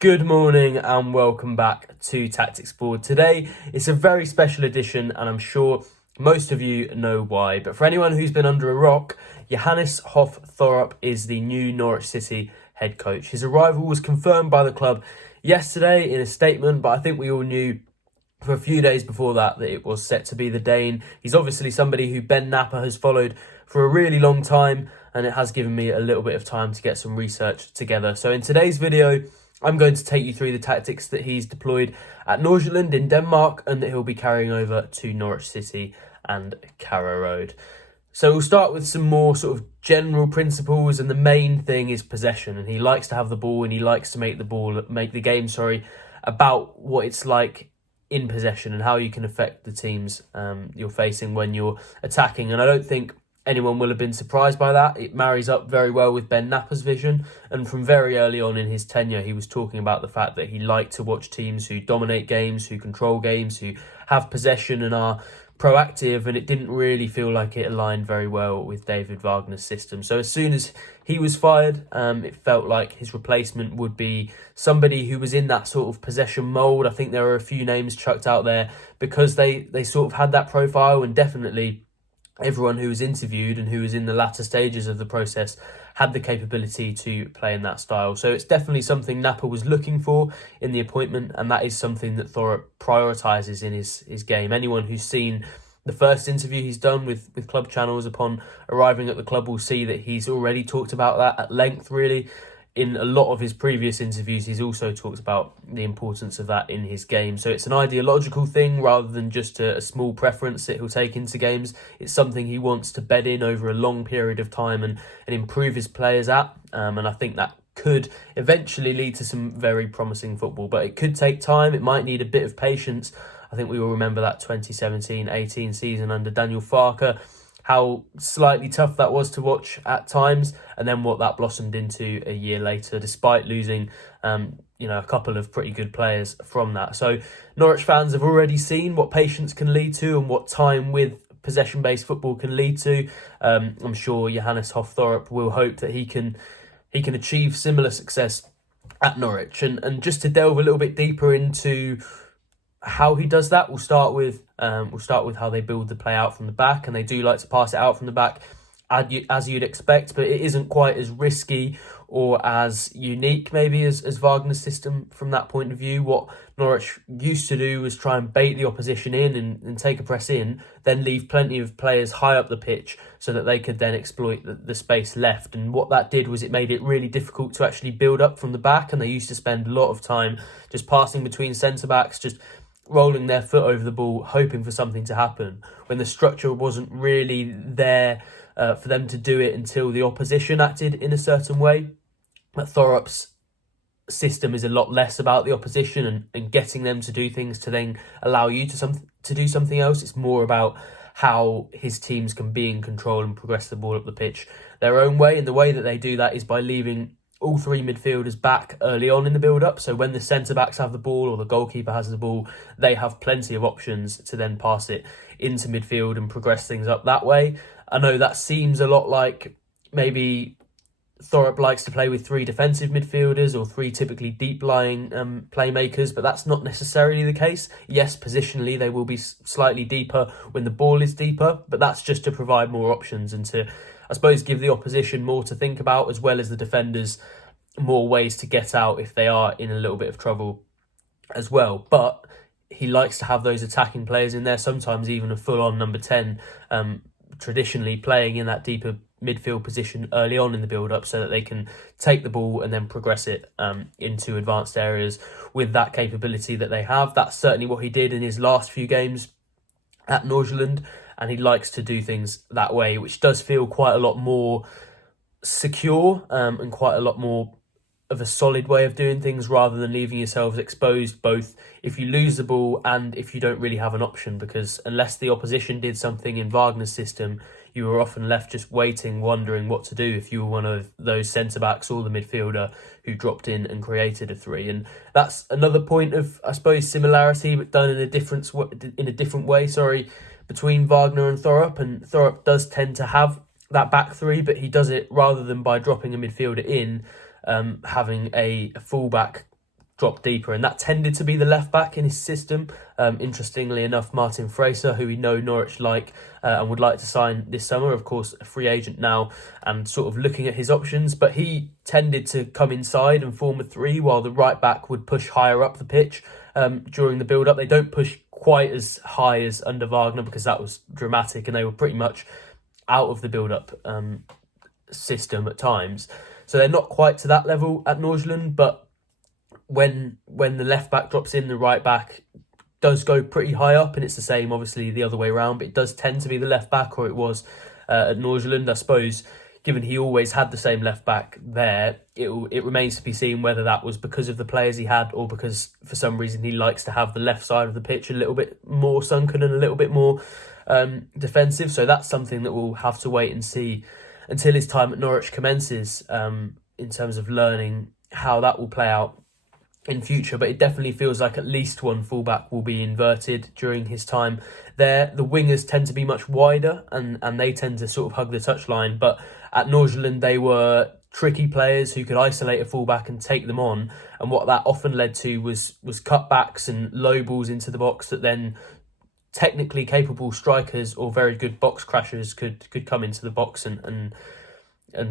Good morning and welcome back to Tactics Board. Today it's a very special edition and I'm sure most of you know why. But for anyone who's been under a rock, Johannes Hoff Thorup is the new Norwich City head coach. His arrival was confirmed by the club yesterday in a statement, but I think we all knew for a few days before that it was set to be the Dane. He's obviously somebody who Ben Napper has followed for a really long time, and it has given me a little bit of time to get some research together. So in today's video, I'm going to take you through the tactics that he's deployed at Nordsjælland in Denmark and that he'll be carrying over to Norwich City and Carrow Road. So we'll start with some more sort of general principles, and the main thing is possession. And he likes to have the ball, and he likes to make the game about what it's like in possession and how you can affect the teams you're facing when you're attacking. And I don't think anyone will have been surprised by that. It marries up very well with Ben Napper's vision, and from very early on in his tenure he was talking about the fact that he liked to watch teams who dominate games, who control games, who have possession and are proactive, and it didn't really feel like it aligned very well with David Wagner's system. So as soon as he was fired, it felt like his replacement would be somebody who was in that sort of possession mould. I think there were a few names chucked out there because they sort of had that profile, and definitely everyone who was interviewed and who was in the latter stages of the process had the capability to play in that style. So it's definitely something Napper was looking for in the appointment, and that is something that Thorup prioritises in his game. Anyone who's seen the first interview he's done with club channels upon arriving at the club will see that he's already talked about that at length, really. In a lot of his previous interviews, he's also talked about the importance of that in his game. So it's an ideological thing rather than just a small preference that he'll take into games. It's something he wants to bed in over a long period of time and improve his players at. And I think that could eventually lead to some very promising football. But it could take time. It might need a bit of patience. I think we all remember that 2017-18 season under Daniel Farke, how slightly tough that was to watch at times, and then what that blossomed into a year later, despite losing a couple of pretty good players from that. So Norwich fans have already seen what patience can lead to and what time with possession-based football can lead to. I'm sure Johannes Hoff Thorup will hope that he can achieve similar success at Norwich. And just to delve a little bit deeper into how he does that, we'll start with how they build the play out from the back, and they do like to pass it out from the back as you'd expect, but it isn't quite as risky or as unique maybe as Wagner's system from that point of view. What Norwich used to do was try and bait the opposition in and take a press in, then leave plenty of players high up the pitch so that they could then exploit the space left. And what that did was it made it really difficult to actually build up from the back, and they used to spend a lot of time just passing between centre-backs, just rolling their foot over the ball, hoping for something to happen, when the structure wasn't really there for them to do it until the opposition acted in a certain way. But Thorup's system is a lot less about the opposition and getting them to do things to then allow you to do something else. It's more about how his teams can be in control and progress the ball up the pitch their own way. And the way that they do that is by leaving all three midfielders back early on in the build-up. So when the centre-backs have the ball or the goalkeeper has the ball, they have plenty of options to then pass it into midfield and progress things up that way. I know that seems a lot like maybe Thorup likes to play with three defensive midfielders or three typically deep-lying playmakers, but that's not necessarily the case. Yes, positionally they will be slightly deeper when the ball is deeper, but that's just to provide more options and to, I suppose, give the opposition more to think about, as well as the defenders more ways to get out if they are in a little bit of trouble as well. But he likes to have those attacking players in there, sometimes even a full-on number 10, traditionally playing in that deeper midfield position early on in the build-up so that they can take the ball and then progress it into advanced areas with that capability that they have. That's certainly what he did in his last few games at Nordsjælland, and he likes to do things that way, which does feel quite a lot more secure and quite a lot more of a solid way of doing things, rather than leaving yourselves exposed both if you lose the ball and if you don't really have an option, because unless the opposition did something in Wagner's system, you were often left just waiting, wondering what to do if you were one of those centre-backs or the midfielder who dropped in and created a three. And that's another point of, I suppose, similarity, but done in a different way, between Wagner and Thorup. And Thorup does tend to have that back three, but he does it rather than by dropping a midfielder in, having a fullback drop deeper, and that tended to be the left back in his system. Interestingly enough, Martin Fraser, who we know Norwich like and would like to sign this summer, of course a free agent now and sort of looking at his options, but he tended to come inside and form a three while the right back would push higher up the pitch during the build-up. They don't push quite as high as under Wagner because that was dramatic and they were pretty much out of the build-up system at times. So they're not quite to that level at Nordsjælland, but when the left back drops in, the right back does go pretty high up, and it's the same obviously the other way around, but it does tend to be the left back, or it was at Nordsjælland. I suppose given he always had the same left back there, it remains to be seen whether that was because of the players he had or because for some reason he likes to have the left side of the pitch a little bit more sunken and a little bit more defensive. So that's something that we'll have to wait and see until his time at Norwich commences in terms of learning how that will play out in future. But it definitely feels like at least one fullback will be inverted during his time there. The wingers tend to be much wider and they tend to sort of hug the touchline, but at Nordsjælland they were tricky players who could isolate a fullback and take them on, and what that often led to was cutbacks and low balls into the box that then technically capable strikers or very good box crashers could come into the box and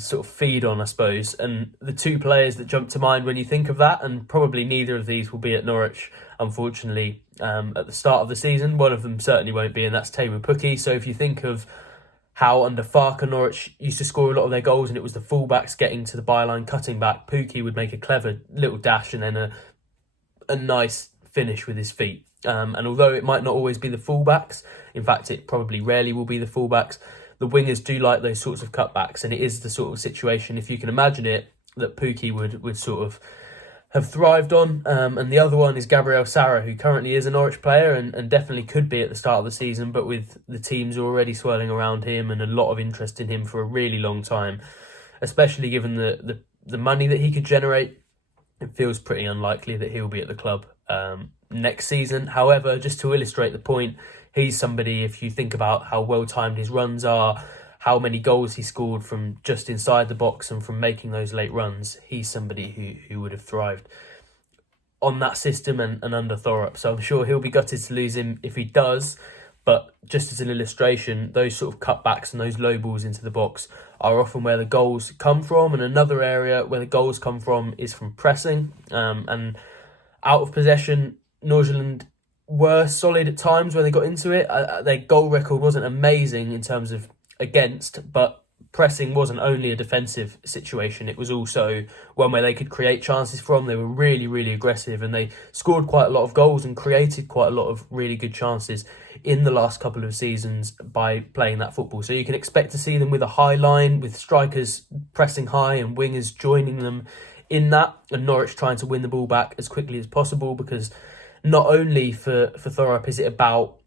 sort of feed on, I suppose. And the two players that jump to mind when you think of that, and probably neither of these will be at Norwich, unfortunately, at the start of the season. One of them certainly won't be, and that's Teemu Pukki. So if you think of how under Farke Norwich used to score a lot of their goals and it was the fullbacks getting to the byline, cutting back, Pukki would make a clever little dash and then a nice finish with his feet. And although it might not always be the fullbacks, in fact it probably rarely will be the fullbacks, the wingers do like those sorts of cutbacks, and it is the sort of situation, if you can imagine it, that Pukki would sort of have thrived on. And the other one is Gabriel Sara, who currently is a Norwich player and definitely could be at the start of the season, but with the teams already swirling around him and a lot of interest in him for a really long time, especially given the money that he could generate, it feels pretty unlikely that he'll be at the club next season. However, just to illustrate the point, he's somebody, if you think about how well-timed his runs are, how many goals he scored from just inside the box and from making those late runs, he's somebody who would have thrived on that system and under Thorup. So I'm sure he'll be gutted to lose him if he does. But just as an illustration, those sort of cutbacks and those low balls into the box are often where the goals come from. And another area where the goals come from is from pressing. And out of possession, Nordsjælland were solid at times when they got into it. Their goal record wasn't amazing in terms of against, but pressing wasn't only a defensive situation, it was also one where they could create chances from. They were really, really aggressive and they scored quite a lot of goals and created quite a lot of really good chances in the last couple of seasons by playing that football. So you can expect to see them with a high line, with strikers pressing high and wingers joining them in that, and Norwich trying to win the ball back as quickly as possible, because not only for Thorup is it about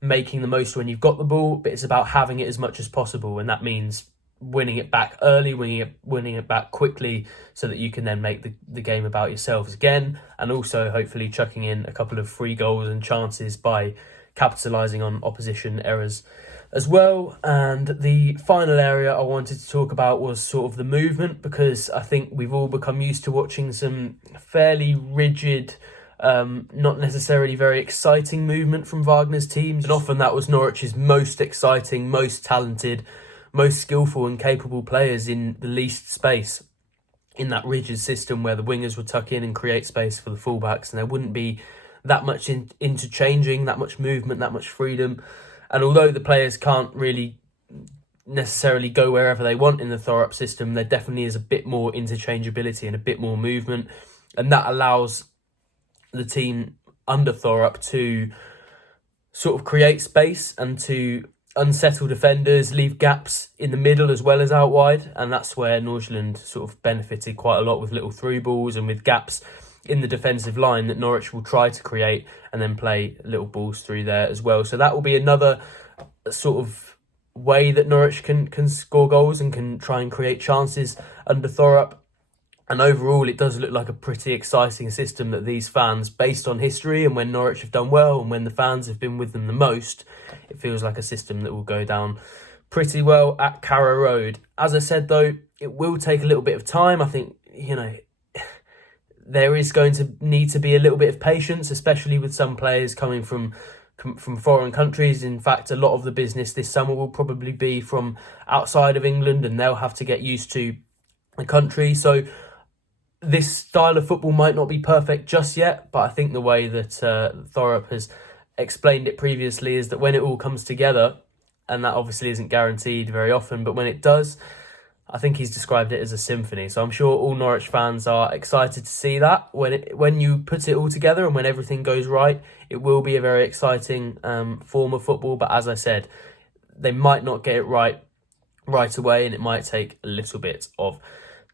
making the most when you've got the ball, but it's about having it as much as possible, and that means winning it back early, winning it back quickly, so that you can then make the game about yourselves again, and also hopefully chucking in a couple of free goals and chances by capitalising on opposition errors as well. And the final area I wanted to talk about was sort of the movement, because I think we've all become used to watching some fairly rigid, not necessarily very exciting movement from Wagner's teams, and often that was Norwich's most exciting, most talented, most skillful and capable players in the least space, in that rigid system where the wingers would tuck in and create space for the fullbacks, and there wouldn't be that much interchanging, that much movement, that much freedom. And although the players can't really necessarily go wherever they want in the Thorup system, there definitely is a bit more interchangeability and a bit more movement, and that allows the team under Thorup to sort of create space and to unsettle defenders, leave gaps in the middle as well as out wide, and that's where Nordsjælland sort of benefited quite a lot, with little through balls and with gaps in the defensive line that Norwich will try to create and then play little balls through there as well. So that will be another sort of way that Norwich can score goals and can try and create chances under Thorup. And overall, it does look like a pretty exciting system that these fans, based on history and when Norwich have done well and when the fans have been with them the most, it feels like a system that will go down pretty well at Carrow Road. As I said, though, it will take a little bit of time. I think, there is going to need to be a little bit of patience, especially with some players coming from foreign countries. In fact, a lot of the business this summer will probably be from outside of England, and they'll have to get used to the country. So this style of football might not be perfect just yet, but I think the way that Thorup has explained it previously is that when it all comes together, and that obviously isn't guaranteed very often, but when it does, I think he's described it as a symphony. So I'm sure all Norwich fans are excited to see that. When you put it all together and when everything goes right, it will be a very exciting form of football. But as I said, they might not get it right away, and it might take a little bit of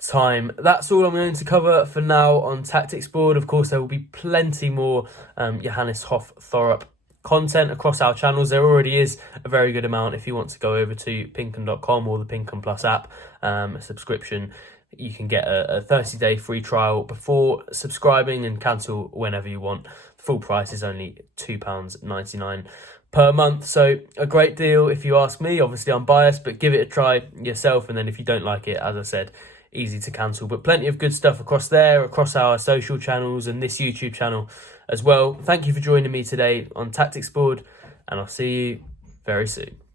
time. That's all I'm going to cover for now on Tactics Board. Of course, there will be plenty more Johannes Hoff Thorup content across our channels. There already is a very good amount. If you want to go over to Pinkham.com or the Pinkham Plus app, a subscription, you can get a 30-day free trial before subscribing and cancel whenever you want. The full price is only £2.99 per month, so a great deal if you ask me. Obviously I'm biased, but give it a try yourself, and then if you don't like it, as I said, easy to cancel. But plenty of good stuff across there, across our social channels and this YouTube channel as well. Thank you for joining me today on Tactics Board, and I'll see you very soon.